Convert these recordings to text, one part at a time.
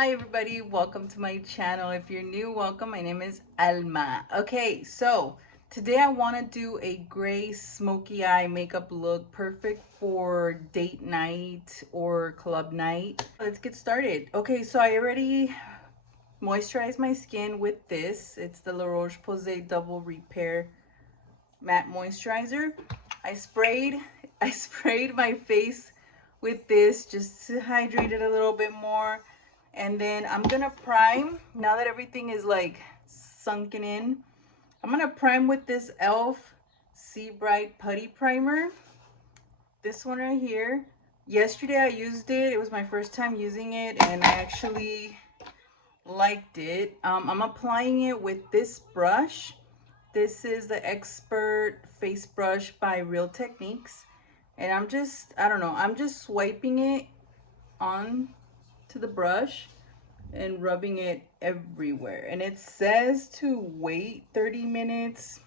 Hi everybody, welcome to my channel. If you're new, welcome. My name is Alma. Okay, so today I want to do a gray smoky eye makeup look, perfect for date night or club night. Let's get started. Okay, so I already moisturized my skin with this. It's the La Roche-Posay Double Repair Matte Moisturizer. I sprayed I sprayed my face with this just to hydrate it a little bit more. And then I'm gonna prime. Now that everything is like sunken in, I'm gonna prime with this e.l.f. Sea Bright Putty Primer. This one right here. Yesterday I used it. It was my first time using it and I actually liked it. I'm applying it with this brush. This is the Expert Face Brush by Real Techniques. And I don't know, I'm just swiping it on to the brush and rubbing it everywhere. And it says to wait 30 minutes.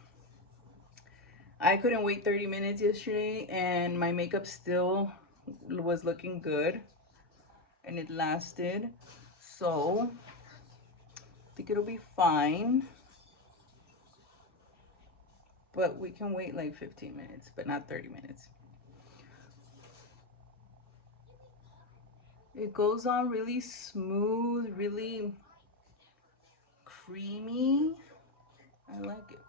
I couldn't wait 30 minutes yesterday and my makeup still was looking good and it lasted. So I think it'll be fine. But we can wait like 15 minutes, but not 30 minutes. It goes on really smooth, really creamy. I like it.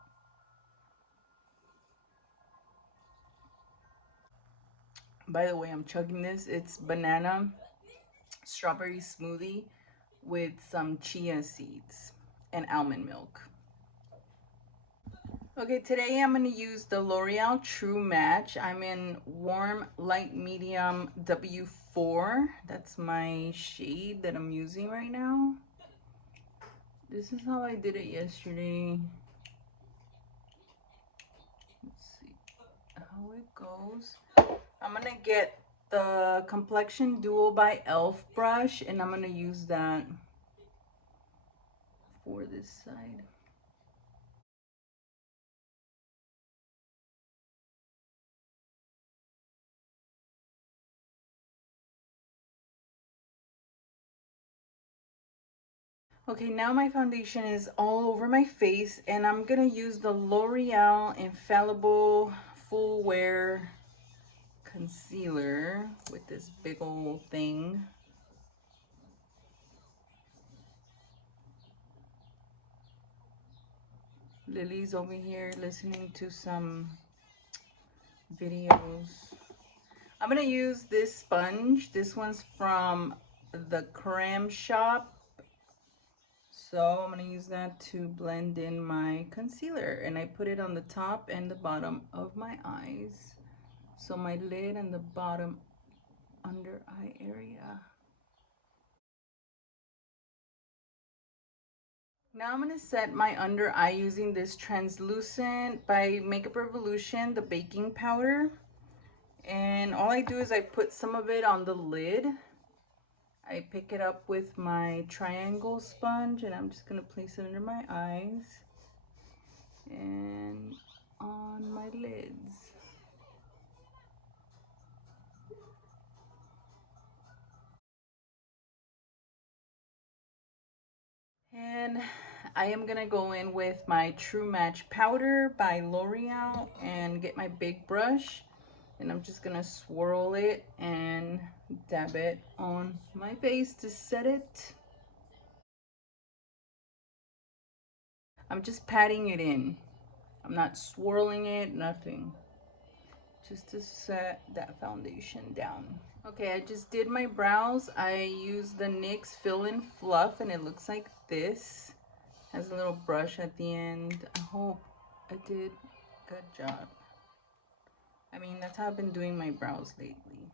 By the way, I'm chugging this. It's banana strawberry smoothie with some chia seeds and almond milk. Okay, today I'm going to use the L'Oreal True Match. I'm in warm light medium W4. That's my shade that I'm using right now. This is how I did it yesterday. Let's see how it goes. I'm gonna get the Complexion Duo by e.l.f. brush and I'm gonna use that for this side. Okay, now my foundation is all over my face and I'm gonna use the L'Oreal Infallible Full Wear Concealer with this big old thing. Lily's over here listening to some videos. I'm gonna use this sponge. This one's from the Cram Shop. So I'm gonna use that to blend in my concealer and I put it on the top and the bottom of my eyes. So my lid and the bottom under eye area. Now I'm gonna set my under eye using this translucent by Makeup Revolution, the baking powder. And all I do is I put some of it on the lid. I pick it up with my triangle sponge and I'm just gonna place it under my eyes and on my lids. And I am gonna go in with my True Match powder by L'Oreal and get my big brush and I'm just gonna swirl it and dab it on my face to set it. I'm just patting it in. I'm not swirling it, nothing. Just to set that foundation down. Okay, I just did my brows. I used the NYX Fill In Fluff and it looks like this. Has a little brush at the end. I hope I did a good job. I mean, that's how I've been doing my brows lately.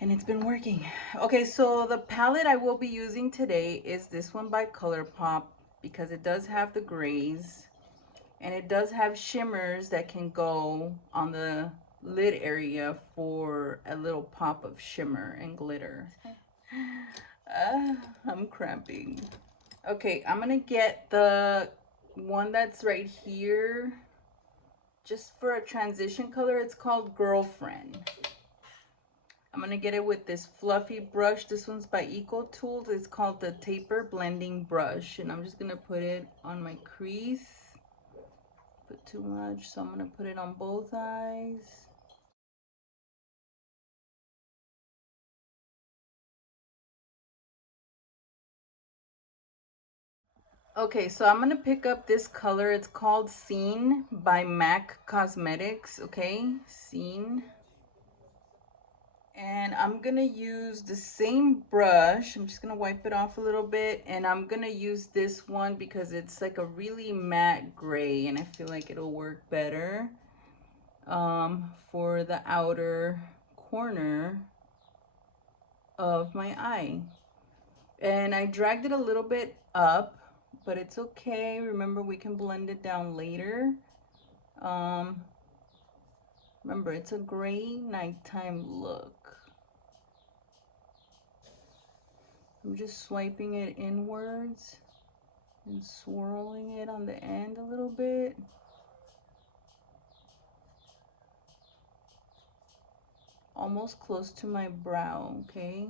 And it's been working. Okay, so the palette I will be using today is this one by ColourPop because it does have the grays and it does have shimmers that can go on the lid area for a little pop of shimmer and glitter. I'm cramping. Okay, I'm gonna get the one that's right here just for a transition color. It's called Girlfriend. I'm gonna get it with this fluffy brush. This one's by Eco Tools. It's called the Taper Blending Brush. And I'm just gonna put it on my crease. Put too much, so I'm gonna put it on both eyes. Okay, so I'm gonna pick up this color. It's called Scene by MAC Cosmetics. Okay, Scene. And I'm gonna use the same brush. I'm just gonna wipe it off a little bit, and I'm gonna use this one because it's like a really matte gray, and I feel like it'll work better for the outer corner of my eye. And I dragged it a little bit up, but it's okay. Remember, we can blend it down later. Remember, it's a gray nighttime look. I'm just swiping it inwards and swirling it on the end a little bit. Almost close to my brow, okay?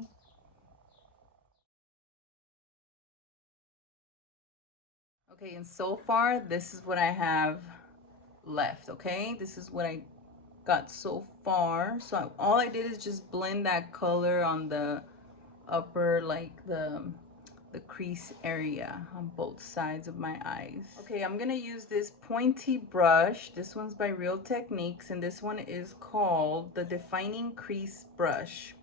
Okay, and so far, this is what I have left, okay? This is what I got so far. So all I did is just blend that color on the upper, like the crease area on both sides of my eyes. Okay, I'm gonna use this pointy brush. This one's by Real Techniques, and this one is called the Defining Crease Brush.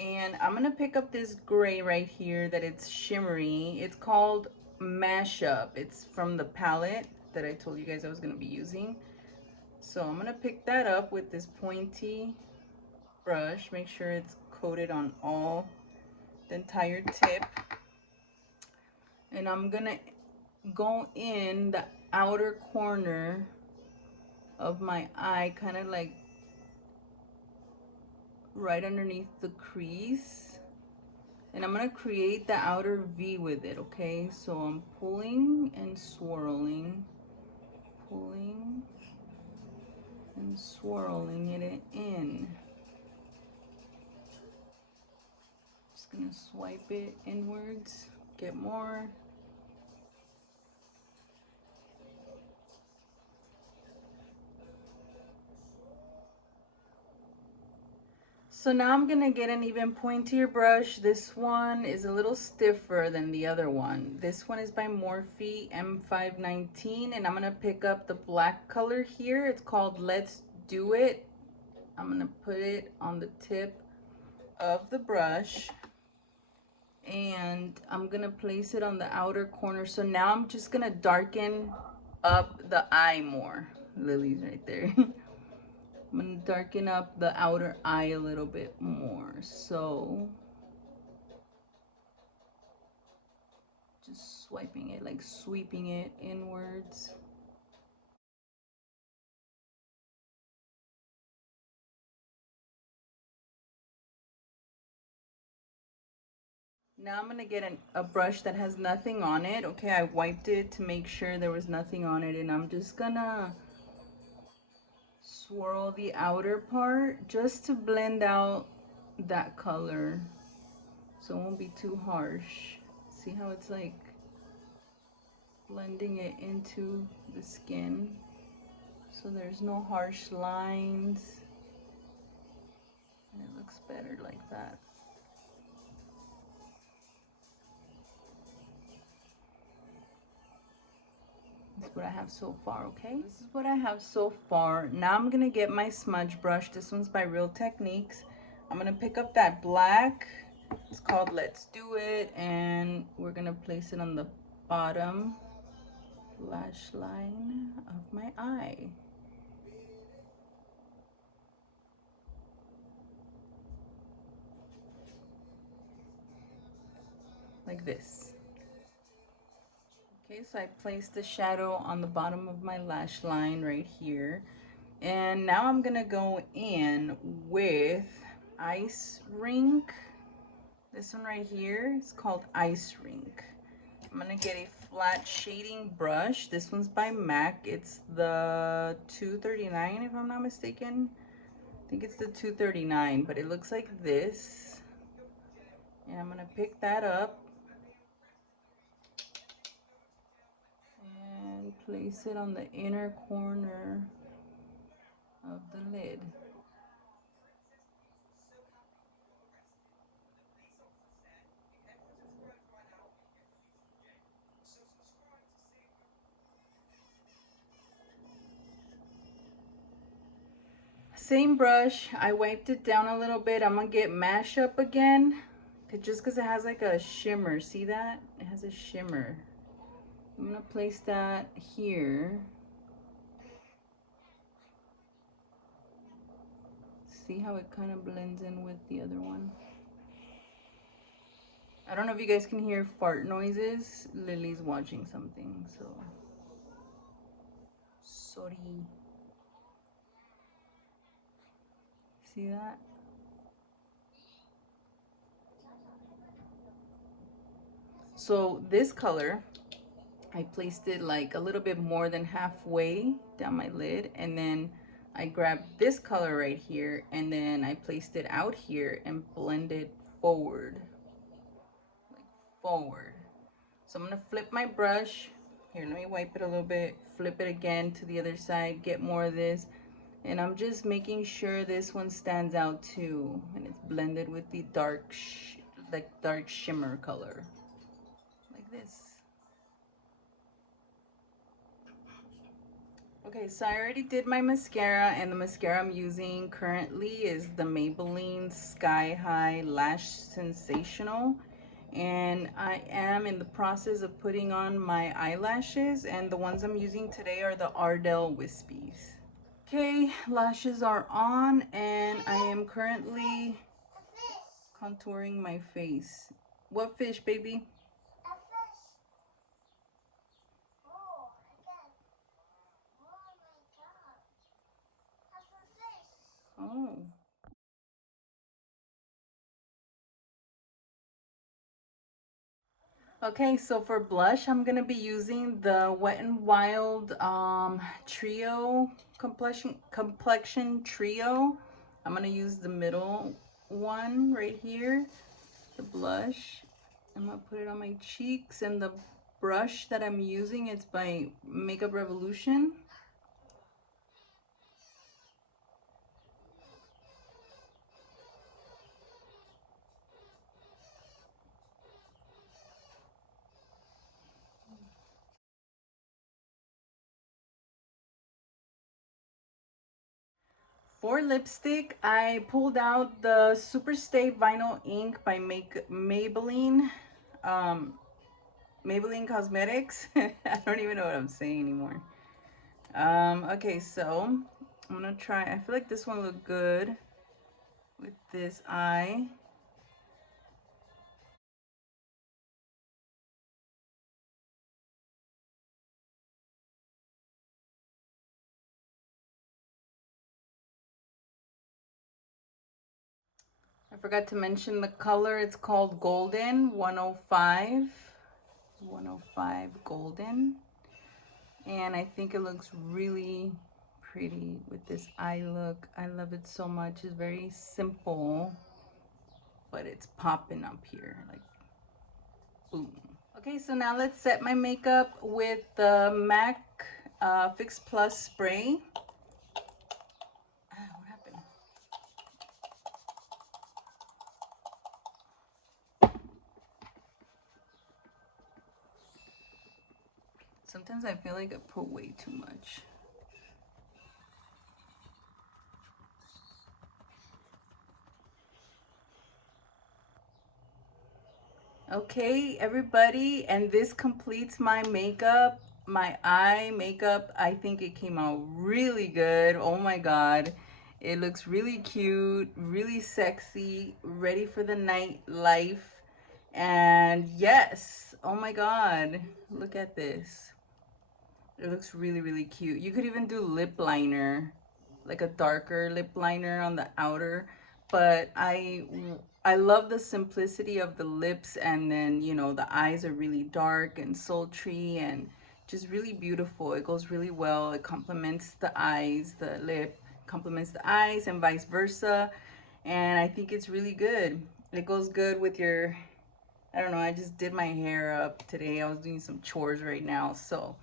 And I'm gonna pick up this gray right here that it's shimmery. It's called Mashup. It's from the palette that I told you guys I was gonna be using. So I'm gonna pick that up with this pointy brush. Make sure it's coated on all the entire tip. And I'm gonna go in the outer corner of my eye, kind of like right underneath the crease. And I'm gonna create the outer V with it, okay? So I'm pulling and swirling, pulling and swirling it in. Just gonna swipe it inwards, get more. So now I'm gonna get an even pointier brush. This one is a little stiffer than the other one. This one is by Morphe M519, and I'm gonna pick up the black color here. It's called Let's Do It. I'm gonna put it on the tip of the brush, and I'm gonna place it on the outer corner. So now I'm just gonna darken up the eye more. Lily's right there. I'm gonna darken up the outer eye a little bit more. So just swiping it, like sweeping it inwards. Now I'm gonna get a brush that has nothing on it. Okay, I wiped it to make sure there was nothing on it, and I'm just gonna swirl the outer part just to blend out that color so it won't be too harsh. See how it's like blending it into the skin so there's no harsh lines, and it looks better like that. This is what I have so far, okay? This is what I have so far. Now I'm gonna get my smudge brush. This one's by Real Techniques. I'm gonna pick up that black. It's called Let's Do It, and we're gonna place it on the bottom lash line of my eye. Like this. Okay, so I placed the shadow on the bottom of my lash line right here. And now I'm gonna go in with Ice Rink. This one right here is called Ice Rink. I'm gonna get a flat shading brush. This one's by MAC. It's the 239 if I'm not mistaken. think it's the 239, but it looks like this. And I'm gonna pick that up and place it on the inner corner of the lid. Same brush, I wiped it down a little bit. I'm gonna get mash up again, just because it has like a shimmer. See that? It has a shimmer. I'm gonna place that here. See how it kind of blends in with the other one? I don't know if you guys can hear fart noises. Lily's watching something, so sorry. See that? So this color, I placed it like a little bit more than halfway down my lid, and then I grabbed this color right here, and then I placed it out here and blended forward, like forward. So I'm gonna flip my brush. Here, let me wipe it a little bit, flip it again to the other side, get more of this. And I'm just making sure this one stands out too, and it's blended with the dark, like dark shimmer color, like this. Okay, so I already did my mascara, and the mascara I'm using currently is the Maybelline Sky High Lash Sensational. And I am in the process of putting on my eyelashes, and the ones I'm using today are the Ardell Wispies. Okay, lashes are on, and I am currently contouring my face. What fish, baby? A fish. Oh, again. Oh my God. That's a fish. Oh. Okay, so for blush, I'm gonna be using the Wet n Wild Trio complexion Trio. I'm gonna use the middle one right here, the blush. I'm gonna put it on my cheeks, and the brush that I'm using, it's by Makeup Revolution. For lipstick, I pulled out the Superstay Vinyl Ink by Maybelline. Um, Maybelline Cosmetics. I don't even know what I'm saying anymore. Okay, so I'm gonna try. I feel like this one looked good with this eye. I forgot to mention the color. It's called Golden 105. 105 Golden. And I think it looks really pretty with this eye look. I love it so much. It's very simple, but it's popping up here, like boom. Okay, so now let's set my makeup with the MAC Fix Plus spray. What happened? Sometimes I feel like I put way too much. Okay, everybody, and this completes my makeup, my eye makeup. I think it came out really good. Oh my God. It looks really cute, really sexy, ready for the night life. And yes, oh my God, look at this. It looks really, really cute. You could even do lip liner, like a darker lip liner on the outer. But I love the simplicity of the lips, and then, you know, the eyes are really dark and sultry and just really beautiful. It goes really well. It complements the eyes, the lip, complements the eyes and vice versa. And I think it's really good. It goes good with your, I don't know, I just did my hair up today. I was doing some chores right now. So,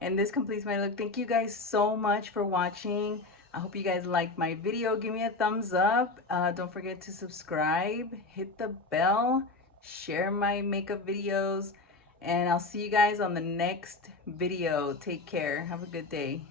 and this completes my look. Thank you guys so much for watching. I hope you guys liked my video. Give me a thumbs up. Don't forget to subscribe, hit the bell, share my makeup videos, and I'll see you guys on the next video. Take care. Have a good day.